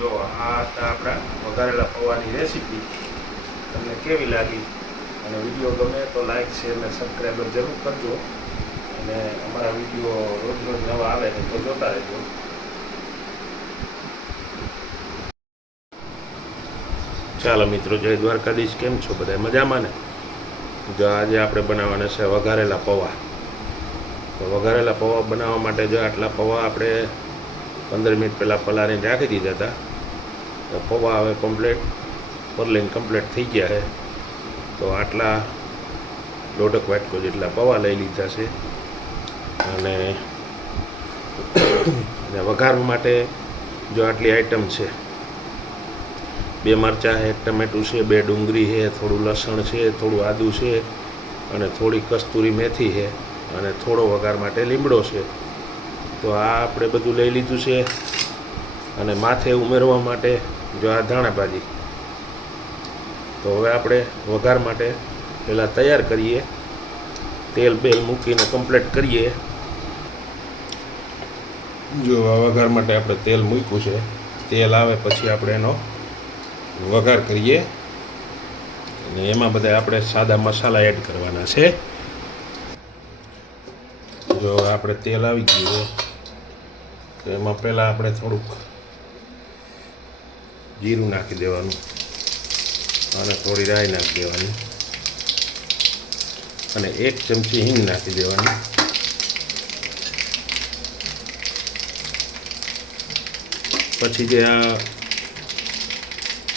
જો આ હતા આપણા વઘારેલા પૌવાની રેસીપી. તમને કેવી લાગી? અને વિડીયો ગમે તો લાઈક શેર અને સબસ્ક્રાઈબર જરૂર કરજો. અને અમારા વિડીયો રોજ રોજ નવા આવે તો જોતા રહેજો. ચાલો મિત્રો, જય દ્વારકાધીશ. કેમ છો બધા? મજામાં ને? જો આજે આપણે બનાવવાના છે વઘારેલા પૌવા. તો વઘારેલા પૌવા બનાવવા માટે જો આટલા પૌવા આપણે 15 મિનિટ પહેલાં પલાળીને રાખી દીધા હતા. તો પૌવા હવે કમ્પ્લેટ પરલીને કમ્પ્લેટ થઈ ગયા છે. તો આટલા 1.5 વાટકો જેટલા પૌવા લઈ લીધા છે. અને વઘારવા માટે જો આટલી આઈટમ છે: 2 મરચાં છે, 1 ટમેટું છે, 2 ડુંગળી છે, થોડું લસણ છે, થોડું આદું છે, અને થોડી કસ્તુરી મેથી છે, અને થોડો વઘાર માટે લીમડો છે. તો આ આપણે બધું લઈ લીધું છે. અને માથે ઉમેરવા માટે જો આ ધાણાભાજી. તો હવે આપણે વઘાર માટે પહેલાં તૈયાર કરીએ. તેલ બેલ મૂકીને કમ્પ્લીટ કરીએ. જો આ વઘાર માટે આપણે તેલ મૂક્યું છે. તેલ આવે પછી આપણે એનો વઘાર કરીએ. અને એમાં બધા આપણે સાદા મસાલા એડ કરવાના છે. જો આપણે તેલ આવી ગયું છે તો એમાં પહેલાં આપણે થોડુંક જીરું નાખી દેવાનું, અને થોડી રાઈ નાખી દેવાની, અને 1 ચમચી હિંગ નાખી દેવાની. પછી જે આ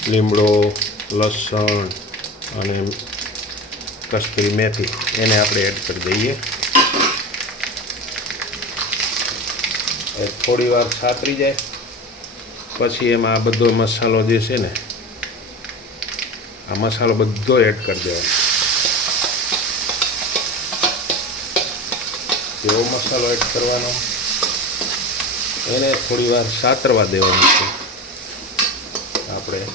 લીમડો, લસણ અને કસ્તુરી મેથી એને આપણે એડ કરી દઈએ. થોડી વાર સાતરી જાય પછી એમાં આ બધો મસાલો જે છે ને, આ મસાલો બધો એડ કરી દેવાનો. એવો મસાલો એડ કરવાનો, એને થોડી વાર સાતરવા દેવાનું છે આપણે.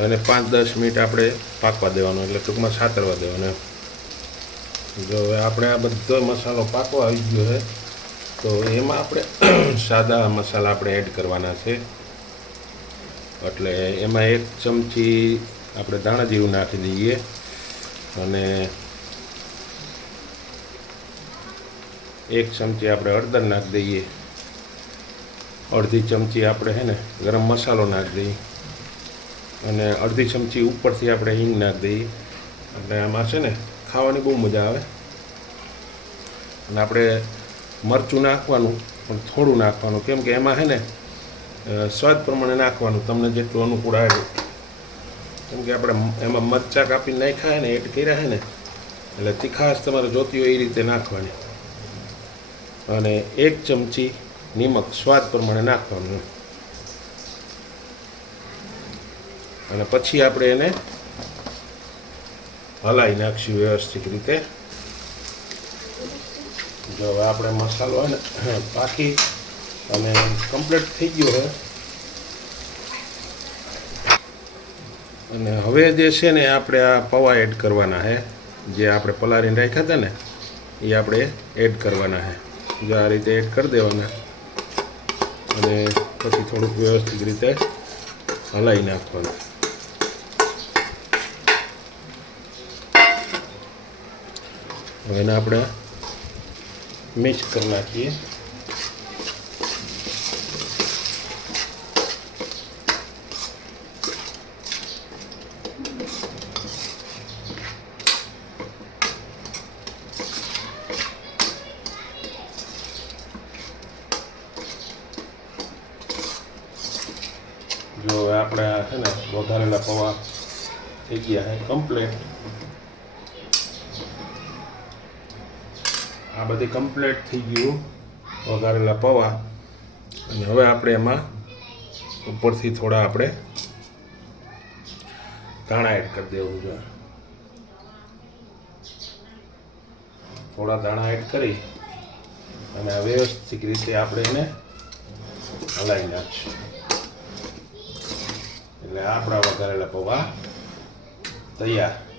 અને 5-10 મિનિટ આપણે પાકવા દેવાનો, એટલે ટૂંકમાં સાતરવા દેવાનો. જો હવે આપણે આ બધો મસાલો પાકવા આવી ગયો છે, તો એમાં આપણે સાદા મસાલા આપણે એડ કરવાના છે. એટલે એમાં 1 ચમચી આપણે ધાણા જીરું નાખી દઈએ, અને 1 ચમચી આપણે હળદર નાખી દઈએ. અડધી ચમચી આપણે ગરમ મસાલો નાખી દઈએ, અને અડધી ચમચી ઉપરથી આપણે હિંગ નાખી દઈએ. એટલે આમાં છે ને ખાવાની બહુ મજા આવે. અને આપણે મરચું નાખવાનું પણ થોડું નાખવાનું, કેમ કે એમાં સ્વાદ પ્રમાણે નાખવાનું, તમને જેટલું અનુકૂળ આવે. કેમ કે આપણે એમાં મરચાં કાપીને નાખ્યા ને એડ કર્યા ને, એટલે તીખાશ તમારે જોતી હોય એ રીતે નાખવાની. અને 1 ચમચી નિમક સ્વાદ પ્રમાણે નાખવાનું. અને પછી આપણે એને હલાવી નાખીશું વ્યવસ્થિત રીતે. જો હવે આપણે મસાલો પાકી અને કમ્પ્લીટ થઈ ગયો છે. અને હવે જે છે ને આપણે આ પૌવા એડ કરવાના છે. જે આપણે પલાળીને રાખ્યા હતા ને એ આપણે એડ કરવાના છે. જો આ રીતે એડ કરી દેવાના, અને પછી થોડુંક વ્યવસ્થિત રીતે હલાવી નાખવાનું. હવે એને આપણે મિક્સ કરી નાખીએ. જો આપણે વઘારેલા પૌવા થઈ ગયા છે કમ્પ્લેટ. આ બધી કમ્પ્લીટ થઈ ગયું વઘારેલા પૌવા. અને હવે આપણે એમાં ઉપરથી થોડા આપણે ધાણા એડ કરી દેવું છે. થોડા ધાણા એડ કરી અને વ્યવસ્થિત રીતે આપણે એને હલાવી નાખીશું. એટલે આપણા વઘારેલા પૌવા તૈયાર.